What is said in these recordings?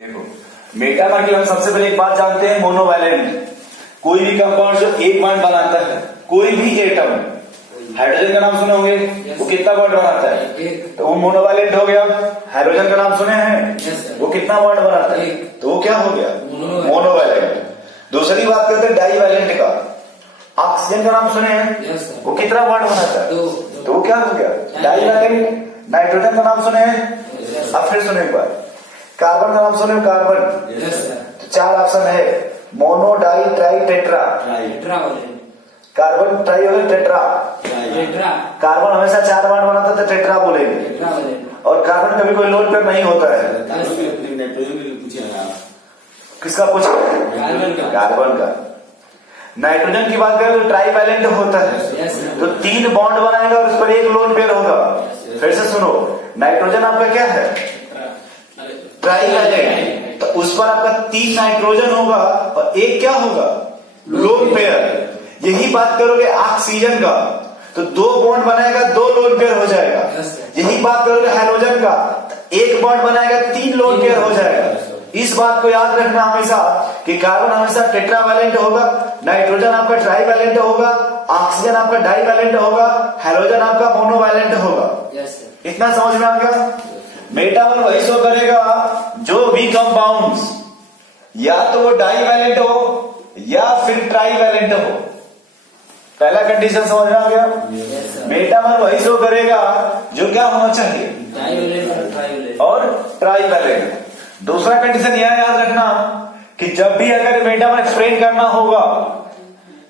देखो मेटामर की हम सबसे पहले एक बात जानते हैं, मोनोवैलेंट। कोई भी कंपाउंड जो एक बॉन्ड बनाता है, कोई भी एटम, हाइड्रोजन का नाम सुने होंगे, वो कितना बॉन्ड बनाता है? तो वो मोनोवैलेंट हो गया। हाइड्रोजन का नाम सुने हैं, वो कितना बॉन्ड बनाता है? तो वो क्या हो गया? मोनोवैलेंट। दूसरी बात करते हैं डाईवैलेंट का। ऑक्सीजन का नाम सुने हैं, वो कितना बॉन्ड बनाता है? तो वो क्या हो गया? डाईवैलेंट। नाइट्रोजन का नाम सुने हैं, अब फिर सुने एक बार। कार्बन का नाम सुने, कार्बन। तो चार ऑप्शन है, mono, di, tri, tetra. Carbon tri हो गया, टेट्रा। कार्बन हमेशा चार बॉन्ड बनाता था, टेट्रा बोलेंगे। और कार्बन कभी कोई लोन पेयर नहीं होता है। किसका पूछ? कार्बन का। नाइट्रोजन की बात करें तो ट्राई वैलेंट होता है, तो तीन बॉन्ड बनाएगा और उस पर एक लोन पेयर होगा। फिर से सुनो, नाइट्रोजन आपका क्या है? Trivalent. तो उस पर आपका तीन नाइट्रोजन होगा और एक क्या होगा? Lone pair. यही बात करोगे ऑक्सीजन का, तो दो बॉन्ड बनाएगा, दो लोन पेयर हो जाएगा। यही बात करोगे हाइड्रोजन का, एक बॉन्ड बनाएगा, तीन लोन पेयर हो जाएगा। इस बात को याद रखना हमेशा कि कार्बन हमेशा टेट्रावैलेंट होगा, नाइट्रोजन आपका ट्राईवैलेंट होगा, ऑक्सीजन आपका डाईवैलेंट होगा, हाइड्रोजन आपका मोनोवैलेंट होगा। इतना समझ में आ गया? मेटामर वही शो करेगा जो भी कंपाउंड्स या तो वो डाईवैलेंट हो या फिर ट्राईवैलेंट हो। पहला कंडीशन समझ में आ गया? मेटामर वही शो करेगा जो क्या होना चाहिए? डाईवैलेंट और ट्राईवैलेंट। दूसरा कंडीशन यह याद रखना कि जब भी अगर मेटामर एक्सप्लेन करना होगा,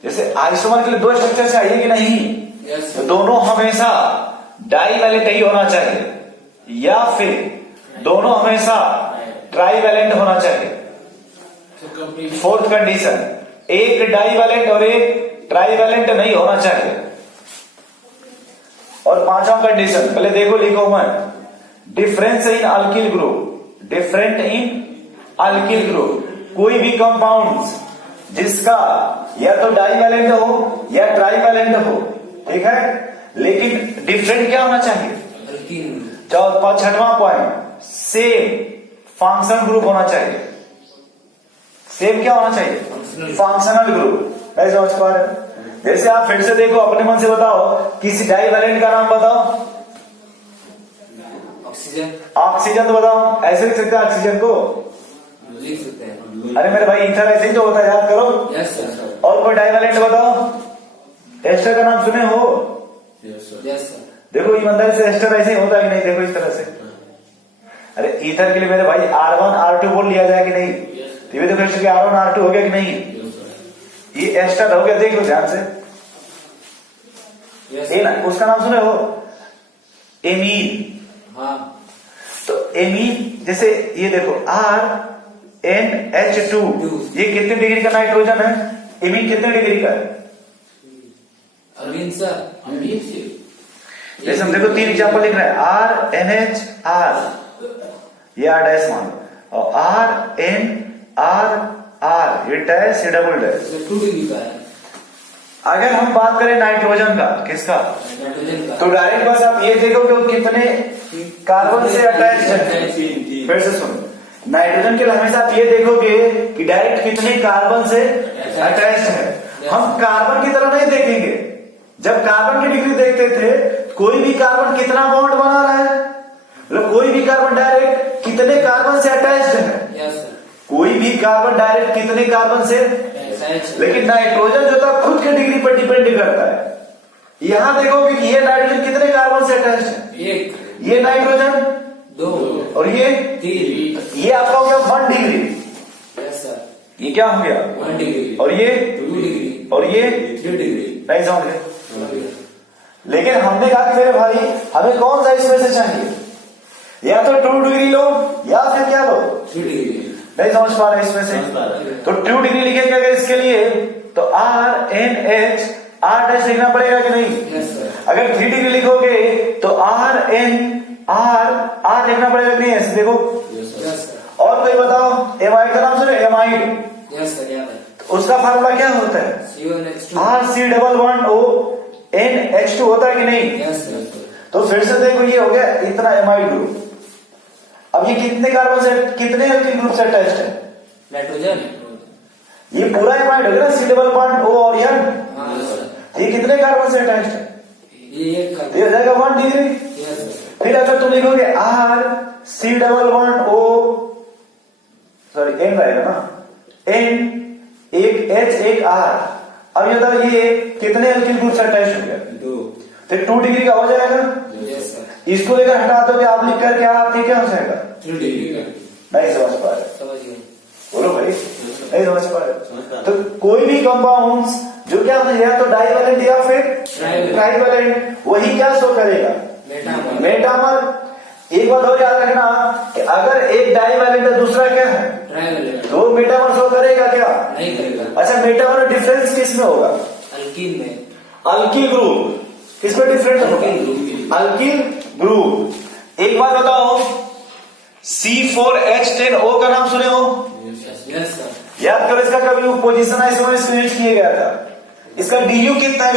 जैसे आइसोमर के लिए दो स्ट्रक्चर चाहिए कि नहीं, तो दोनों हमेशा डाईवैलेंट ही होना चाहिए या फिर दोनों हमेशा ट्राईवैलेंट होना चाहिए। फोर्थ कंडीशन, एक डाईवैलेंट और एक ट्राईवैलेंट नहीं होना चाहिए। और पांचवा कंडीशन, पहले देखो लिखो मैं, difference in alkyl group. Different in alkyl group, कोई भी कंपाउंड जिसका या तो डाईवैलेंट हो या ट्राईवैलेंट हो, ठीक है, लेकिन डिफरेंट क्या होना चाहिए? छठवां पॉइंट, सेम फंक्शनल ग्रुप होना चाहिए। सेम क्या होना चाहिए? Functional group. नहीं समझ पा रहे? जैसे आप फिर से देखो, अपने मन से बताओ, किसी डाईवैलेंट का नाम बताओ। ऑक्सीजन तो बताओ, ऐसे लिख सकते हैं ऑक्सीजन को? लिख सकते हैं। अरे मेरे भाई, ईथर ऐसे ही तो होता है, याद करो। Yes sir. और कोई डाईवैलेंट बताओ। एस्टर का नाम सुने हो? Yes sir. देखो ईमानदारी से, एस्टर ऐसे ही होता है कि नहीं? देखो इस तरह से। अरे ईथर के लिए मेरे भाई R1 R2 बोल लिया जाए कि नहीं? तो ये देखो एस्टर के R1 R2 हो गया कि नहीं? ये एस्टर हो गया, देख लो ध्यान से। ये ना, उसका नाम सुने हो? एमीन। हाँ। तो एमीन, जैसे ये देखो RNH2, ये कितने डिग्री का नाइट्रोजन है? एमीन कितने डिग्री का है? अरविंद सर, जैसे हम देखो तीन एग्जाम्पल लिख रहे हैं, RNHR, ये R डैश मान लो, और RNRR, ये डैश, ये डबल डैश। 2 डिग्री का है। अगर हम बात करें नाइट्रोजन का, किसका? तो डायरेक्ट बस आप ये देखो कि वो कितने कार्बन से अटैच है। फिर से सुनो, नाइट्रोजन के लिए हमेशा आप ये देखोगे कि डायरेक्ट कितने कार्बन से अटैच है। हम कार्बन की तरह नहीं देखेंगे। जब कार्बन की डिग्री देखते थे, कोई भी कार्बन कितना बॉन्ड बना रहा है, मतलब कोई भी कार्बन डायरेक्ट कितने कार्बन से अटैच्ड है। कोई भी कार्बन डायरेक्ट कितने कार्बन से, लेकिन नाइट्रोजन जो था खुद के डिग्री पर डिपेंड करता है। यहां देखोगे कि ये नाइट्रोजन कितने कार्बन से अटैच्ड है? एक। ये नाइट्रोजन 2 और ये 3। ये आपका हो गया 1 डिग्री। Yes sir. ये क्या हो गया? 1 डिग्री। और ये 2 डिग्री। और ये 3 डिग्री। नहीं समझ गए? लेकिन हमने कहा कि मेरे भाई हमें कौन सा इसमें से चाहिए? या तो 2 डिग्री लो या फिर क्या लो? 3 डिग्री। नहीं समझ पा रहे इसमें से? तो 2 डिग्री लिखेंगे अगर इसके लिए, तो RNH R डैश लिखना पड़ेगा कि नहीं? yes, अगर 3 डिग्री लिखोगे तो RNR लिखना पड़ेगा कि नहीं? ऐसे देखो। yes, और कोई बताओ, एमाइड का नाम सुने? एमाइड। यस सर, याद है। तो उसका फार्मूला क्या होता है? RC11ONH2 होता है कि नहीं? yes, तो फिर से देखो, ये हो गया इतना एमाइड ग्रुप। अब ये कितने कार्बन से, कितने एल्किल ग्रुप से अटैच्ड है? नाइट्रोजन। ये पूरा एमाइड होगा ना, सी डबल बॉन्ड ओ और एन। हाँ सर। ये कितने कार्बन से अटैच्ड है? ये एक तो ये हो जाएगा 1 डिग्री। Yes sir. फिर अगर तुम लिखोगे R C double bond O, sorry N रहेगा ना, एन एक एच एक आर। अब ये बताओ ये कितने एल्किल ग्रुप से अटैच हो गया? 2। फिर 2 डिग्री का हो जाएगा। Yes sir. इसको लेकर हटा दोगे आप, लिख कर क्या आपके क्या हो जाएगा? 3 डिग्री का। नहीं समझ पा रहे? समझ गए। बोलो भाई, नहीं समझ पा रहे? तो कोई भी कंपाउंड्स जो क्या या तो डाइवैलेंट या फिर ट्राइवैलेंट, वही क्या शो करेगा? मेटामर। मेटामर। एक बात और याद रखना कि अगर एक डाइवैलेंट है दूसरा क्या है? ट्राइवैलेंट। तो मेटामर शो करेगा क्या? नहीं करेगा। अच्छा, मेटामर डिफरेंस किस में होगा? अल्कीन में। अल्किल ग्रुप किसमें डिफरेंट होगा? Alkyl group. एक बात बताओ, C4H10O का नाम सुने हो? Yes sir. याद करो इसका कभी पोजीशन आइसोमर्स यूज किया गया था। इसका DU कितना है?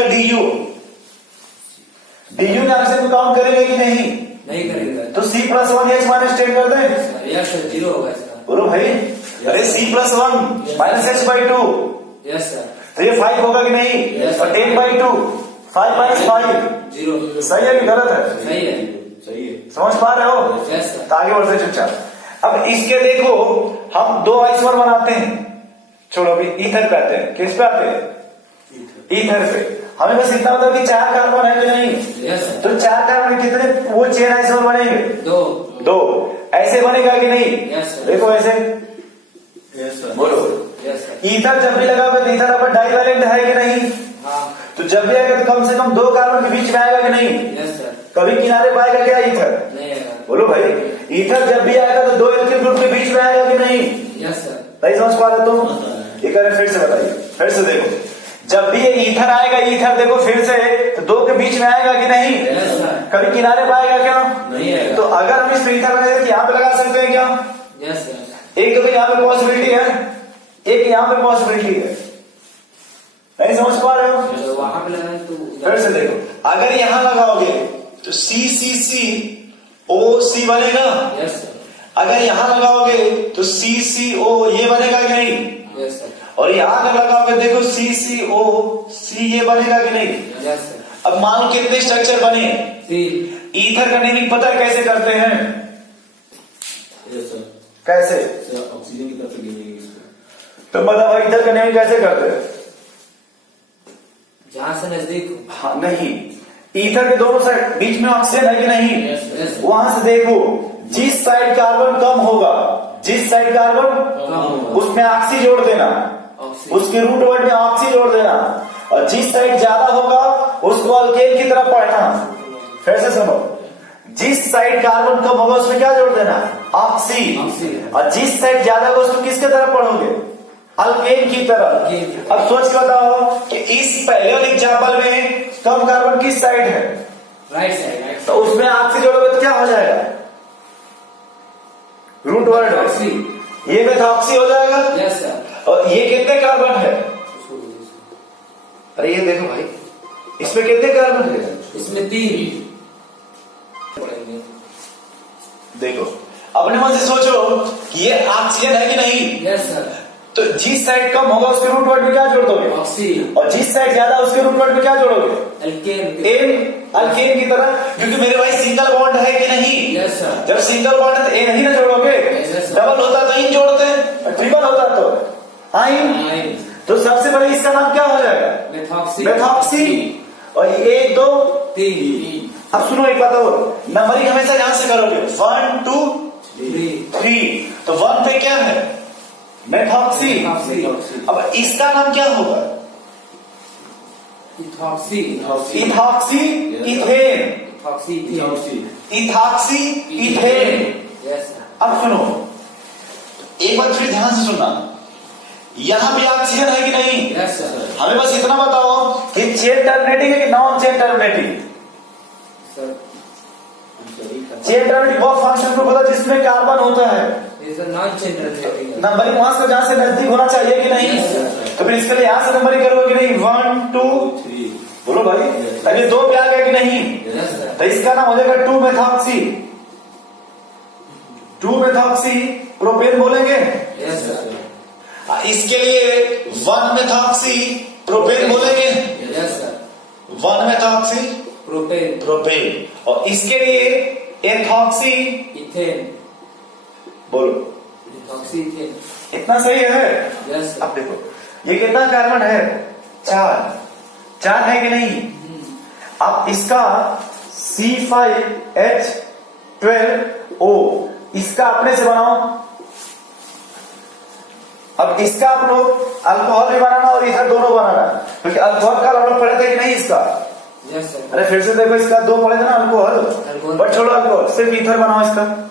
DU नाम से काउंट करेंगे कि नहीं? नहीं करेगा। तो C+1H-10 कर दें। यस सर, 0 होगा इसका। बोलो भाई, अरे C+1 -H/2, यस सर। तो ये 5 होगा कि नहीं? Yes. और 10/2 5 - 5 0। सही है कि गलत है? सही है। सही है। समझ पा रहे हो? Yes sir. तो आगे बढ़ते चुपचाप। अब इसके देखो, हम 2 आइसोमर बनाते हैं। छोड़ो, अभी ईथर पे आते हैं। किस पे आते हैं? ईथर पे। हमें बस इतना बताओ कि 4 कार्बन है कि नहीं? Yes sir. तो 4 कार्बन कितने वो चेन आइसोमर बनेंगे? 2। ऐसे बनेगा कि नहीं? Yes sir. देखो ऐसे। Yes sir. बोलो। Yes sir. ईथर जब भी लगाओगे तो ईथर अपन डाइवैलेंट है कि नहीं? हाँ। तो जब भी आएगा तो कम से कम 2 कार्बन के बीच में आएगा कि नहीं? Yes sir. कभी किनारे पाएगा क्या ईथर? नहीं आएगा। बोलो भाई, ईथर जब भी आएगा तो 2 एल्किल ग्रुप के बीच में आएगा कि नहीं? Yes sir. नहीं समझ पा रहे तुम? ये करें, फिर से बताइए, फिर से देखो। जब भी ये ईथर आएगा, ईथर देखो फिर से, तो 2 के बीच में आएगा कि नहीं? Yes sir. कभी किनारे पाएगा क्या? नहीं आएगा। तो अगर हम इस ईथर बनाए तो यहाँ पे लगा सकते हैं क्या? Yes sir. एक तो यहाँ पे पॉसिबिलिटी है, एक यहाँ पे पॉसिबिलिटी है। नहीं समझ पा रहे हो? तो वहां पे लगाएं तो फिर से देखो, अगर यहां लगाओगे तो CCCOC बनेगा। Yes sir. अगर यहां लगाओगे तो CCO ये बनेगा कि नहीं? Yes sir. और यहां अगर लगाओगे देखो CCOC ये बनेगा कि नहीं? Yes sir. अब मान लो कितने स्ट्रक्चर बने? 3। ईथर का नेमिंग पता है कैसे करते हैं? Yes sir. कैसे? ऑक्सीजन की तरफ से गिरेगी इसको। तो बता भाई, ईथर का नेमिंग कैसे करते हैं? जहां से नजदीक हो। हाँ, नहीं, ईथर के दोनों साइड बीच में ऑक्सीजन है कि नहीं? यस। वहां से देखो, जिस साइड कार्बन कम होगा, जिस साइड कार्बन कम होगा। उसमें ऑक्सी जोड़ देना, ऑक्सीजन। उसके रूट वर्ड में ऑक्सी जोड़ देना, और जिस साइड ज्यादा होगा उसको अल्केन की तरफ पढ़ना। फिर से सुनो, जिस साइड कार्बन कम होगा उसमें क्या जोड़ देना? ऑक्सी। और जिस साइड ज्यादा होगा उसको किसके तरफ पढ़ोगे? अल्केन की तरफ। अब सोच के बताओ कि इस पहले वाले एग्जाम्पल में कम कार्बन किस साइड है? Right side. तो उसमें ऑक्सी जोड़ोगे तो क्या हो जाएगा? Root word oxy. ये मेथॉक्सी हो जाएगा। Yes sir. और ये कितने कार्बन है? अरे ये देखो भाई, इसमें कितने कार्बन है? इसमें 3 पड़ेंगे। देखो, अपने मन से सोचो कि ये ऑक्सीजन है कि नहीं? Yes sir. तो जिस साइड कम होगा उसके रूट वर्ड में क्या जोड़ दोगे? ऑक्सी। और जिस साइड ज्यादा उसके रूट वर्ड में क्या जोड़ोगे? अल्केन। एन, अल्केन की तरह। क्योंकि मेरे भाई सिंगल बॉन्ड है कि नहीं? Yes sir. जब सिंगल बॉन्ड है तो एन ही ना जोड़ोगे। Yes, sir. डबल होता तो इन जोड़ते, और ट्रिपल होता तो आइन। तो सबसे पहले इसका नाम क्या हो जाएगा? मेथॉक्सी। मेथॉक्सी। और 1 2 3। अब सुनो एक बात और, नंबरिंग हमेशा यहां से करोगे 1 2 3। तो 1 पे क्या है? मेथॉक्सी। अब इसका नाम क्या होगा? Ethoxy. Ethoxy ethane. Ethoxy ethane. Yes sir. अब सुनो, एक बात फिर ध्यान से सुनना, यहां भी ऑक्सीजन है कि नहीं? Yes sir. हमें बस इतना बताओ कि चेन टर्मिनेटिंग है कि non chain terminating? Sir chain terminating वो फंक्शन ग्रुप होता है जिसमें कार्बन होता है। Non chain terminating. नंबरिंग वहां से जहां से नजदीक होना चाहिए कि नहीं? Yes, sir. तो फिर इसके लिए यहां से नंबरिंग करोगे कि नहीं? 1 2 बोलो भाई। अभी 2 पे आ गया कि नहीं? Yes sir. तो इसका नाम हो जाएगा 2 मेथॉक्सी। 2 मेथॉक्सी प्रोपेन बोलेंगे। Yes sir. इसके लिए 1 मेथॉक्सी प्रोपेन बोलेंगे। Yes sir. 1 methoxy propane. Propane. और इसके लिए एथॉक्सी इथेन। बोलो। Ethoxy ethane. इतना सही है। Yes sir. अब देखो ये कितना कार्बन है, 4 है कि नहीं। अब इसका C5H12O इसका अपने से बनाओ। अब इसका आप लोग अल्कोहल भी बनाना और इधर दोनों बनाना, क्योंकि अल्कोहल का हम लोग पढ़े थे कि नहीं इसका। Yes sir. अरे फिर से देखो, इसका 2 पढ़े थे ना अल्कोहल, अल्कोहल। बट छोड़ो अल्कोहल, सिर्फ ईथर बनाओ इसका।